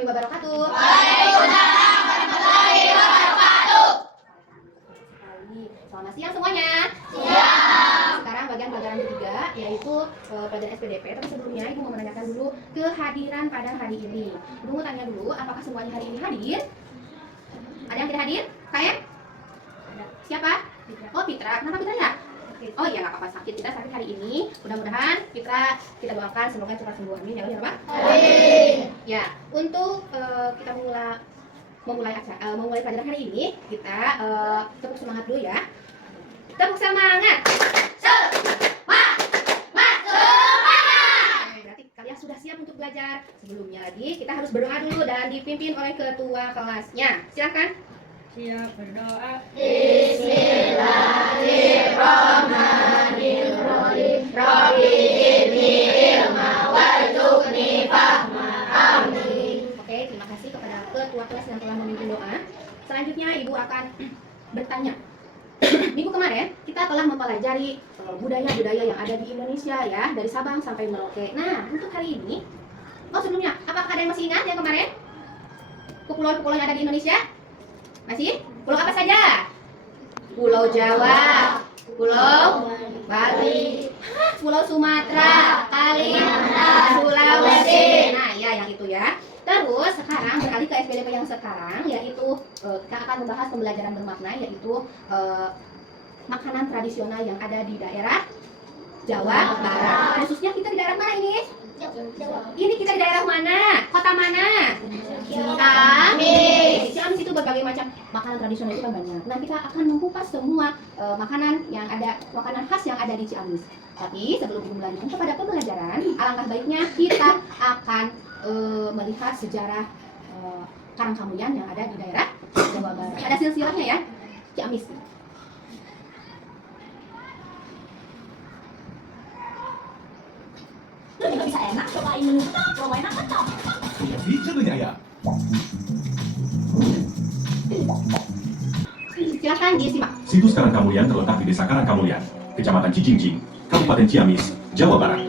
warahmatullahi wabarakatuh. Waalaikumsalam warahmatullahi wabarakatuh. Selamat siang semuanya. Siang. Sekarang bagian pelajaran ketiga yaitu pelajaran SPDP. Tapi sebelumnya Ibu mau menanyakan dulu kehadiran pada hari ini. Ibu mau tanya dulu apakah semuanya hari ini hadir? Ada yang tidak hadir? KM? Siapa? Oh, Fitra. Kenapa Fitra ya? Oh iya, nggak apa-apa, sakit. Kita sakit hari ini. Mudah-mudahan kita doakan semoga cepat sembuh. Amin ya Allah ya Rabbal. Ya, untuk kita memulai pelajaran hari ini, kita tepuk semangat dulu ya. Tepuk semangat. Semangat. Berarti kalian sudah siap untuk belajar. Sebelumnya lagi kita harus berdoa dulu dan dipimpin oleh ketua kelasnya. Silakan. Siap berdoa. Bismillahirrahmanirrahim. Rabbi zidni ilma warzuqni fahma. Amin. Oke, terima kasih kepada ketua kelas yang telah memimpin doa. Selanjutnya Ibu akan bertanya. Minggu kemarin kita telah mempelajari budaya-budaya yang ada di Indonesia ya, dari Sabang sampai Merauke. Nah, untuk hari ini, sebelumnya, apakah ada yang masih ingat yang kemarin? Pulau-pulau yang ada di Indonesia? Masih? Pulau apa saja? Pulau Jawa, Pulau Bali, Pulau Sumatera, Kalimantan, Sulawesi. Nah, ya yang itu ya. Terus sekarang beralih ke SPDP yang sekarang, yaitu kita akan membahas pembelajaran bermakna, yaitu makanan tradisional yang ada di daerah Jawa Barat. Khususnya kita di daerah mana ini? Ini kita di daerah mana? Kota mana? Ciamis. Ciamis itu berbagai macam makanan tradisional itu kan banyak. Nah, kita akan mengupas semua makanan khas yang ada di Ciamis. Tapi sebelum kita melanjutkan kepada pembelajaran, alangkah baiknya kita akan melihat sejarah Karangkamuyan yang ada di daerah Jawa Barat. Ada silsilahnya ya, Ciamis. Bisa enak, cobain dulu. Cobain apa toh? Di Cilenyaya. Silakan disimak. Situs Karangkamuyan terletak di Desa Karangkamuyan, Kecamatan Cicingcing, Kabupaten Ciamis, Jawa Barat.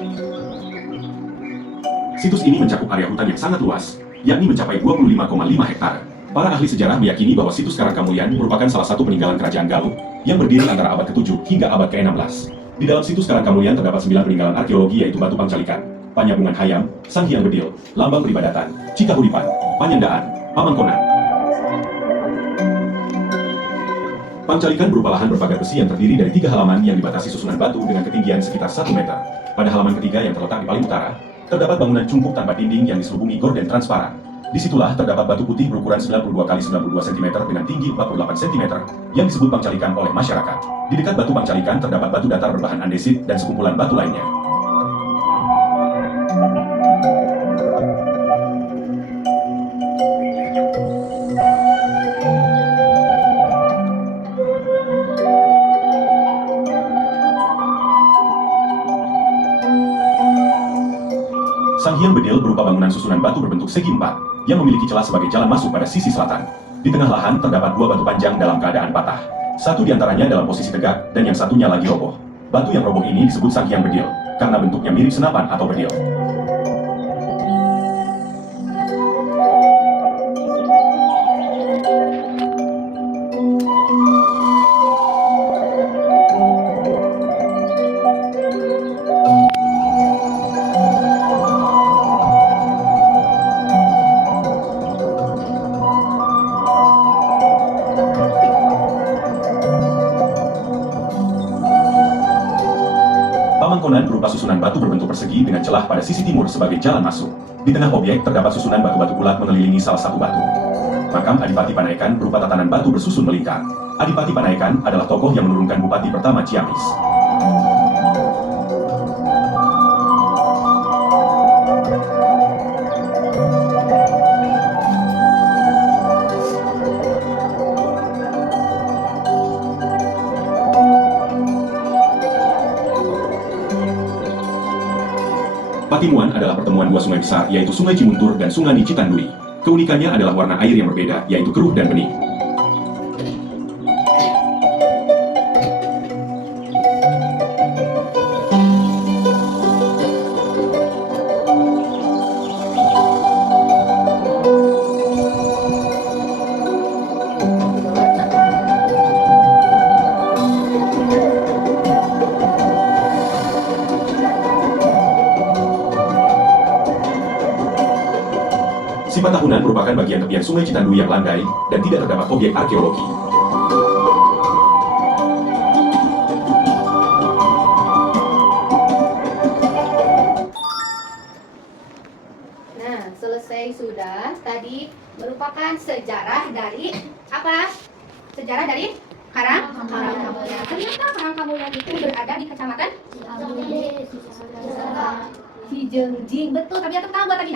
Situs ini mencakup area hutan yang sangat luas, yakni mencapai 25,5 hektar. Para ahli sejarah meyakini bahwa situs Karangkamuyan merupakan salah satu peninggalan Kerajaan Galuh yang berdiri antara abad ke-7 hingga abad ke-16. Di dalam situs Karangkamuyan terdapat 9 peninggalan arkeologi yaitu Batu Pangcalikan, Panyabungan Hayam, Sang Hyang Bedil, Lambang Peribadatan, Cikahuripan, Panyandaan, Pamangkonan. Pangcalikan berupa lahan berpagar besi yang terdiri dari 3 halaman yang dibatasi susunan batu dengan ketinggian sekitar 1 meter. Pada halaman ketiga yang terletak di paling utara, terdapat bangunan cungkup tanpa dinding yang diselubungi gorden transparan. Disitulah terdapat batu putih berukuran 92 x 92 cm dengan tinggi 48 cm yang disebut Pangcalikan oleh masyarakat. Di dekat batu Pangcalikan terdapat batu datar berbahan andesit dan sekumpulan batu lainnya. Sang Hyang Bedil berupa bangunan susunan batu berbentuk segi empat yang memiliki celah sebagai jalan masuk pada sisi selatan. Di tengah lahan terdapat 2 batu panjang dalam keadaan patah. Satu diantaranya dalam posisi tegak dan yang satunya lagi roboh. Batu yang roboh ini disebut Sang Hyang Bedil karena bentuknya mirip senapan atau bedil. Pamangkonan berupa susunan batu berbentuk persegi dengan celah pada sisi timur sebagai jalan masuk. Di tengah objek terdapat susunan batu-batu bulat mengelilingi salah satu batu. Makam Adipati Panaikan berupa tatanan batu bersusun melingkar. Adipati Panaikan adalah tokoh yang menurunkan bupati pertama Ciamis. Patimuan adalah pertemuan 2 sungai besar, yaitu Sungai Cimuntur dan Sungai Citanduri. Keunikannya adalah warna air yang berbeda, yaitu keruh dan bening. Sifat tahunan merupakan bagian tepian Sungai Citandu yang landai dan tidak terdapat objek arkeologi. Nah, selesai sudah. Tadi merupakan sejarah dari apa? Sejarah dari Karangkamulyan. Ternyata Karangkamulyan itu berada di kecamatan Cijengjing. Betul, tapi yang tahu tadi.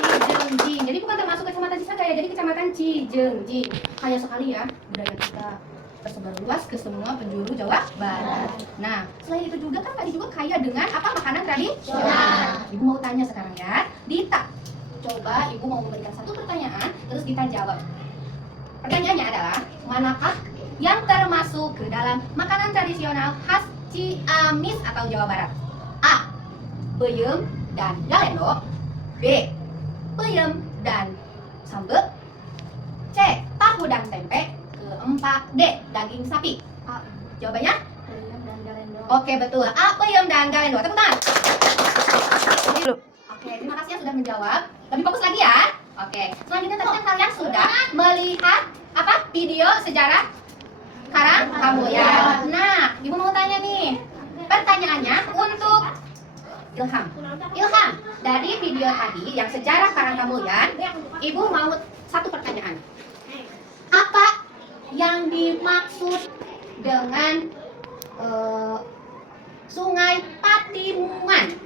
Cijengjing. Jadi bukan termasuk kecamatan Cisangkaya, jadi kecamatan Cijengjing. Kaya sekali ya budaya kita, tersebar luas ke semua penjuru Jawa Barat. Nah, selain itu juga kan tadi juga kaya dengan apa makanan tradisional. Ibu mau tanya sekarang ya, Dita. Coba ibu mau memberikan satu pertanyaan, terus Dita jawab. Pertanyaannya adalah, manakah yang termasuk ke dalam makanan tradisional khas Ciamis atau Jawa Barat? A. Peyem dan galendo. B. Peyem dan sambal. C. Tahu dan tempe. Keempat, D. Daging sapi. A. Jawabannya? Peyem dan galendo. Oke, betul. A. Peyem dan galendo. Tepuk tangan. Oke, terima kasih yang sudah menjawab. Lebih fokus lagi ya. Oke, selanjutnya tadi kan kalian sudah melihat apa? Video sejarah Karangkamulyan. Nah, ibu mau tanya nih. Pertanyaannya untuk Ilham. Ilham, dari video tadi yang sejarah Karangkamulyan, ibu mau satu pertanyaan. Apa yang dimaksud dengan Sungai Patimungan?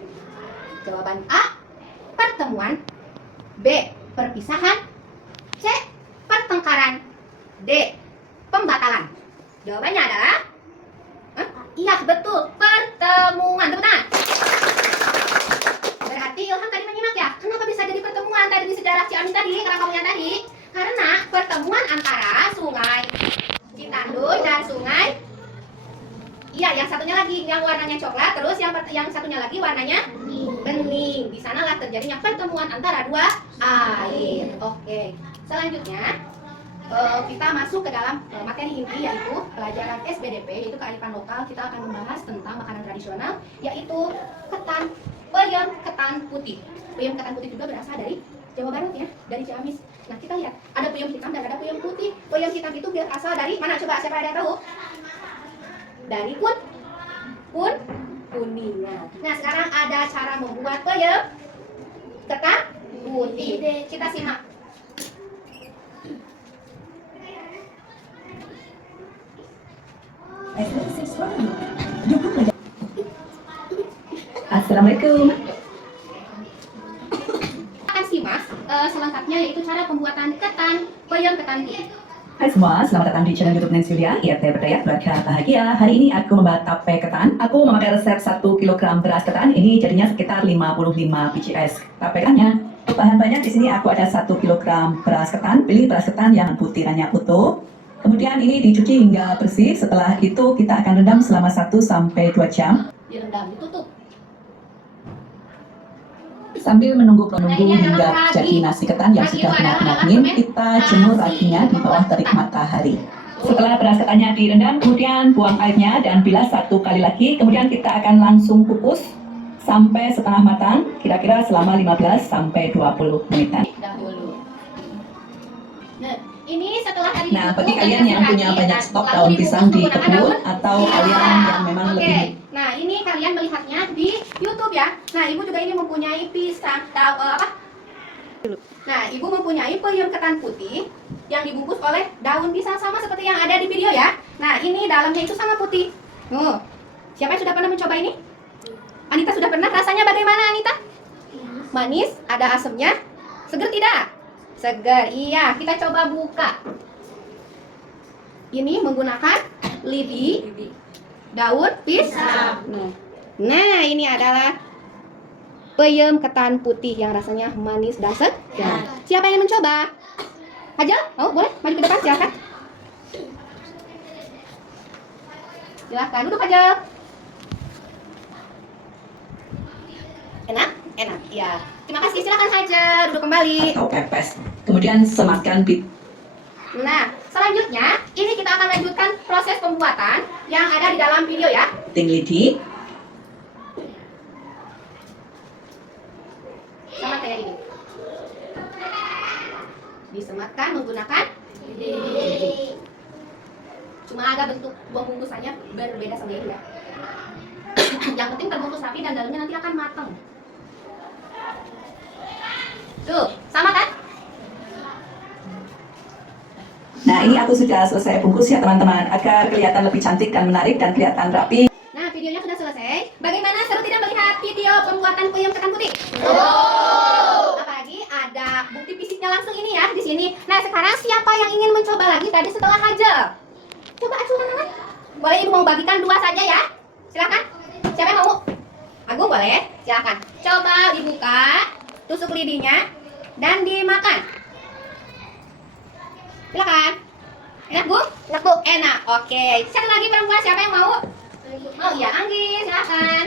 Jawaban A, pertemuan. B, perpisahan. C, pertengkaran. D, pembatalan. Jawabannya adalah iya, betul, pertemuan. Tepuk tangan. Berarti Ilham tadi menyimak ya. Kenapa bisa jadi pertemuan tadi di sejarah Ciamis tadi, Karangkamulyan tadi? Karena pertemuan antara Sungai Citandu dan Sungai, iya, yang satunya lagi yang warnanya coklat, terus yang satunya lagi warnanya bening. Di sanalah terjadinya pertemuan antara dua air. Oke. Selanjutnya kita masuk ke dalam materi inti, yaitu pelajaran SBDP, yaitu kearifan lokal. Kita akan membahas tentang makanan tradisional, yaitu ketan, peyem ketan putih. Peyem ketan putih juga berasal dari Jawa Barat ya, dari Ciamis. Nah, kita lihat ada peyem hitam dan ada peyem putih. Peyem hitam itu berasal dari mana? Coba siapa ada yang tahu? Dari kuningan. Nah, sekarang ada cara membuat peyem ketan putih. Kita simak. Assalamualaikum. Akan simak selengkapnya, yaitu cara pembuatan ketan peyem ketan putih. Hai semua, selamat datang di channel YouTube Nancy Yulia, IRT Berdaya Keluarga Bahagia. Hari ini aku membuat tape ketan. Aku memakai resep 1 kg beras ketan. Ini jadinya sekitar 55 biji es tape ketannya. Bahan-bahannya di sini aku ada 1 kg beras ketan. Pilih beras ketan yang butirannya utuh. Kemudian ini dicuci hingga bersih. Setelah itu kita akan rendam selama 1-2 jam. Direndam, ditutup. Sambil menunggu hingga jadi nasi ketan yang sudah benar-benar dingin, kita jemur raginya di bawah terik matahari. Setelah beras ketannya direndam, kemudian buang airnya dan bilas 1 kali lagi. Kemudian kita akan langsung kukus sampai setengah matang, kira-kira selama 15-20 menitan. Dahulu. Nah, ini setelah tadi Nah, ditutup, bagi kalian yang punya banyak stok daun pisang di kebun, atau kalian yang memang lebih. Nah, ini kalian melihatnya di YouTube ya. Nah, ibu juga ini mempunyai pisang Nah, ibu mempunyai peyem ketan putih yang dibungkus oleh daun pisang, sama seperti yang ada di video ya. Nah, ini dalamnya itu sangat putih. Siapa yang sudah pernah mencoba ini? Anita sudah pernah. Rasanya bagaimana, Anita? Manis, ada asamnya. Seger tidak? Segar, iya. Kita coba buka. Ini menggunakan lidi daun pisang. Nah, ini adalah peyem ketan putih yang rasanya manis dan segar. Siapa yang ingin mencoba? Hajal, mau boleh maju ke depan, silakan. Silakan duduk, Hajal. Enak? Enak, ya. Terima kasih, silakan Hajal duduk kembali. Atau pepes. Kemudian sematkan bit. Nah, selanjutnya ini kita akan lanjutkan proses pembuatan yang ada di dalam video ya. Ting lidi. Sama kayak ini. Disematkan menggunakan lidi. Cuma agak bentuk buah bungkusannya berbeda sama ini ya. Yang penting terbungkus rapi dan dalamnya nanti akan matang. Tuh, sama kan? Nah, ini aku sudah selesai bungkus ya teman-teman, agar kelihatan lebih cantik dan menarik dan kelihatan rapi. Nah, videonya sudah selesai. Bagaimana, seru tidak melihat video pembuatan peyem ketan putih? Apalagi ada bukti fisiknya langsung ini ya di sini. Nah, sekarang siapa yang ingin mencoba lagi tadi setelah hajar? Coba acukan tangan. Boleh ibu mau bagikan 2 saja ya? Silakan. Siapa yang mau? Agung boleh? Silakan. Coba dibuka, tusuk lidinya, dan dimakan. Silakan. Enak Bu? Enak Bu. Enak. Oke. Satu lagi perempuan, siapa yang mau? Oh iya, Anggi, silakan.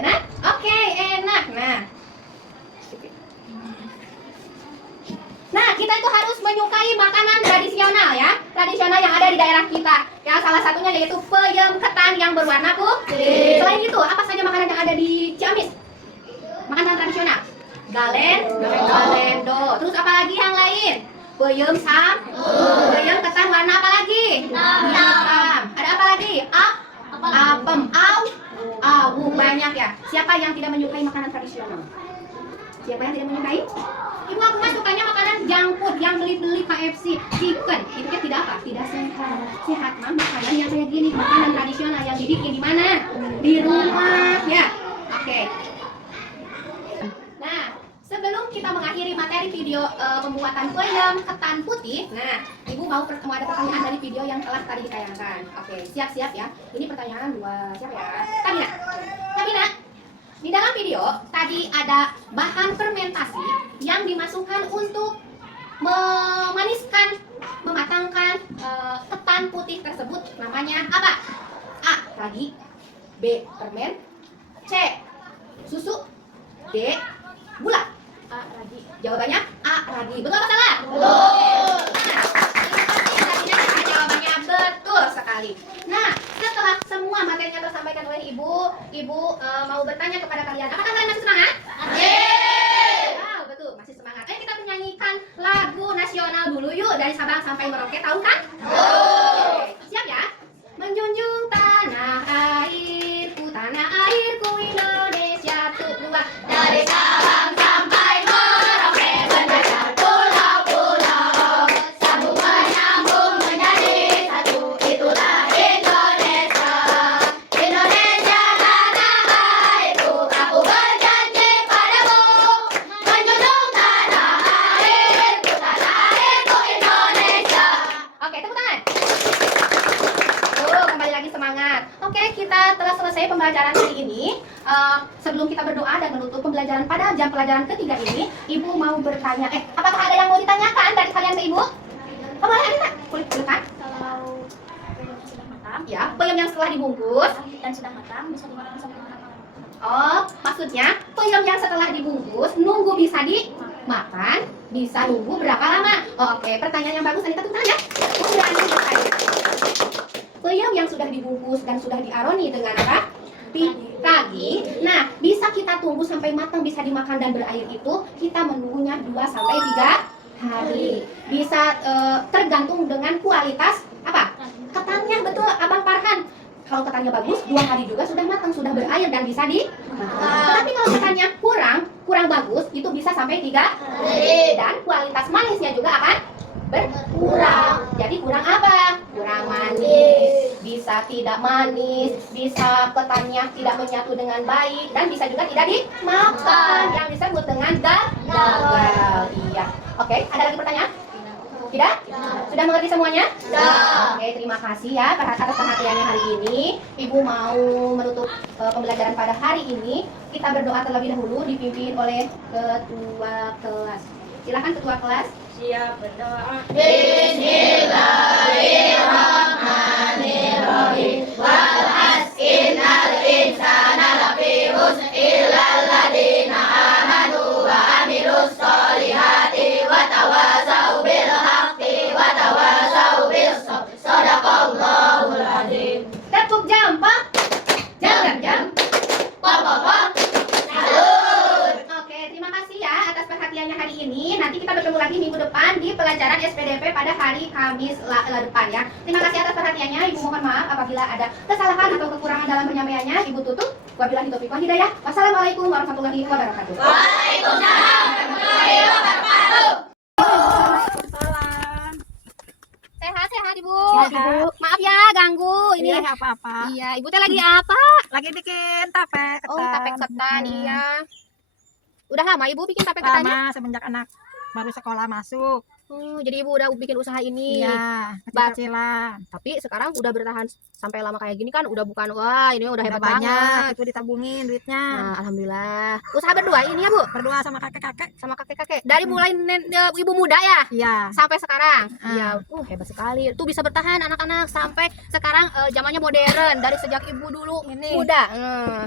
Enak? Oke, enak. Nah, kita itu harus menyukai makanan tradisional ya. Tradisional yang ada di daerah kita. Ya, salah satunya yaitu peyem ketan yang berwarna putih. Selain itu, apa saja makanan yang ada di Ciamis? Makanan tradisional. Galendo. Terus apa lagi yang lain? Peyem peyem ketan warna apa lagi? Hitam. Ada apa lagi? Apem. Banyak ya. Siapa yang tidak menyukai makanan tradisional? Siapa yang tidak menyukai? Ibu aku mah sukanya makanan junk food yang beli-beli KFC, chicken. Itu kan tidak apa? Tidak sehat. Sehat mah makanan yang kayak gini, makanan tradisional yang dibikin di mana? Di rumah ya. Oke. Nah, sebelum kita mengakhiri materi video pembuatan peyem ketan putih, nah, Ibu mau ada pertanyaan dari video yang telah tadi ditayangkan. Oke, siap-siap ya. Ini pertanyaan dua siapa ya? Kamina. Di dalam video tadi ada bahan fermentasi yang dimasukkan untuk memaniskan, mematangkan ketan putih tersebut. Namanya apa? A. Ragi. B. Permen. C. Susu. D. Gula. A. Ragi. Jawabannya A. Ragi. Betul apa salah? Betul. Nah, ini pasti jawabannya betul sekali. Nah, setelah semua materinya tersampaikan oleh Ibu mau bertanya kepada kalian. Apakah kalian masih semangat? Wow, betul, masih semangat. Ayo kita menyanyikan lagu nasional dulu yuk, dari Sabang sampai Merauke, tahu kan? Siap ya? Menjunjung tanah airku Indonesia tua. Dari Sabang sampai Merauke berdasar pulau-pulau, sambung menyambung menjadi satu, itulah Indonesia. Indonesia tanah airku, aku berjanji padamu, menjunjung tanah airku Indonesia. Oke, tepuk tangan. Kembali lagi semangat. Oke, kita telah selesai pembelajaran hari ini. Sebelum kita berdoa dan menutup pembelajaran pada jam pelajaran ketiga ini, Ibu mau bertanya, apakah ada yang mau ditanyakan dari kalian ke Ibu? Boleh ada? Kulit kan? Kalau peyem sudah matang Ya, peyem yang setelah dibungkus. dan sudah matang bisa dimakan sampai matang. Oh, maksudnya peyem yang setelah dibungkus nunggu bisa dimakan, bisa nunggu berapa lama? Oke, pertanyaan yang bagus, Anita, tepuk tangan ya. Berani bertanya. Peyem yang sudah dibungkus dan sudah diaroni dengan apa? Ragi. Nah, bisa kita tunggu sampai matang, bisa dimakan dan berair itu kita menunggunya 2 sampai 3 hari. Bisa tergantung dengan kualitas apa? Ketannya, betul Abang Farhan. Kalau ketannya bagus, 2 hari juga sudah matang, sudah berair dan bisa dimakan. Tapi kalau ketannya kurang bagus, itu bisa sampai 3 hari. Dan kualitas manisnya juga akan berkurang. Jadi kurang apa? Kurang manis. Bisa tidak manis, bisa ketannya tidak menyatu dengan baik, dan bisa juga tidak dimakan, yang disebut dengan gagal. Iya. Oke, ada lagi pertanyaan? Tidak? Sudah mengerti semuanya? Sudah. Oke, terima kasih ya atas perhatiannya hari ini. Ibu mau menutup pembelajaran pada hari ini. Kita berdoa terlebih dahulu dipimpin oleh ketua kelas. Silakan ketua kelas. Siap berdoa. Bismillahirrahmanirrahim. Wal innal insana lafi khusr illal ladzina amanu wa amilus solihati wa tawasau bil haqqi wa tawasau bis sabr. Shadaqallahul adzim. Tepuk jam, Pak. Jam. Pop. Salut. sampai pada hari Kamis depan ya. Terima kasih atas perhatiannya. Ibu mohon maaf apabila ada kesalahan atau kekurangan dalam penyampaiannya. Ibu tutup. Wabillahi taufiq wal hidayah. Wassalamualaikum warahmatullahi wabarakatuh. Waalaikumsalam warahmatullahi wabarakatuh. Sehat-sehat Ibu. Sehat, Ibu. Maaf ya ganggu ini. Iya, nggak apa-apa. Iya, Ibu teh lagi apa? Lagi bikin tape ketan. Oh, tape ketan, Hmm. iya. Udah lama Ibu bikin tape ketannya? Lama semenjak anak baru sekolah masuk. Jadi Ibu udah bikin usaha ini. Iya, Ba- kecil-kecilan. Tapi sekarang udah bertahan sampai lama kayak gini kan udah bukan wah ini udah Udah hebat banyak, banget. itu ditabungin duitnya. Nah, alhamdulillah. Usaha berdua ini ya Bu Berdua sama kakek-kakek. sama kakek-kakek. Dari mulai ibu muda ya Iya. sampai sekarang. Ah. Iya, hebat sekali. Tuh bisa bertahan anak-anak sampai sekarang zamannya modern dari sejak ibu dulu Ini. muda.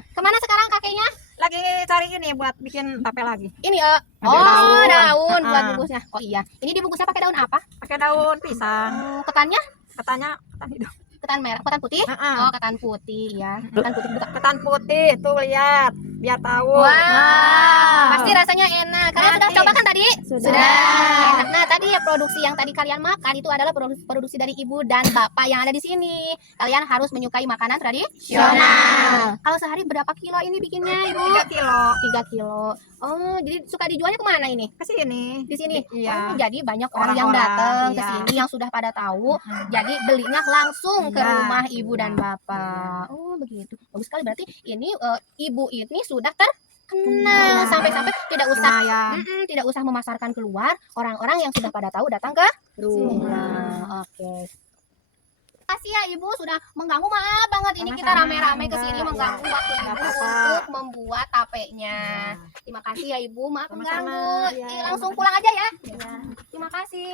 Kemana sekarang kakeknya? Lagi cari ini buat bikin tape lagi. Ini Ada daun buat Ah. bungkusnya. Oh iya. Ini dibungkusnya pakai daun apa? Pakai daun pisang. Ketannya Katanya ketan hidung. ketan merah, ketan putih? Ah. Oh, ketan putih ya. Ketan putih bukan. Ketan putih tuh lihat, biar tahu. Wah, pasti rasanya enak. Kalian sudah Nanti. coba kan tadi? Sudah. Enak. Nah, tadi ya produksi yang tadi kalian makan itu adalah produksi dari ibu dan bapak yang ada di sini. Kalian harus menyukai makanan tradisional. Kalau sehari berapa kilo ini bikinnya, Ibu? 3 kilo 3 kilo. Oh, jadi suka dijualnya kemana ini? ke sini. Di sini. Iya. Oh, jadi banyak orang yang Orang-orang, datang ke iya. sini yang sudah pada tahu. Jadi belinya langsung ke Iya. rumah ibu dan bapak. Oh, begitu. Bagus sekali berarti ini ibu ini sudah terkenal sampai-sampai tidak usah Lumayan. tidak usah memasarkan keluar, orang-orang yang sudah pada tahu datang ke rumah. Oke. Kasih ya Ibu sudah mengganggu, maaf banget ini kita Sama-sama. rame-rame ke sini Enggak, mengganggu ya. waktu Enggak Ibu apa-apa. untuk membuat tapenya. Iya. Terima kasih ya Ibu, maaf Sama-sama. mengganggu. Iya. Langsung pulang aja ya. Terima kasih.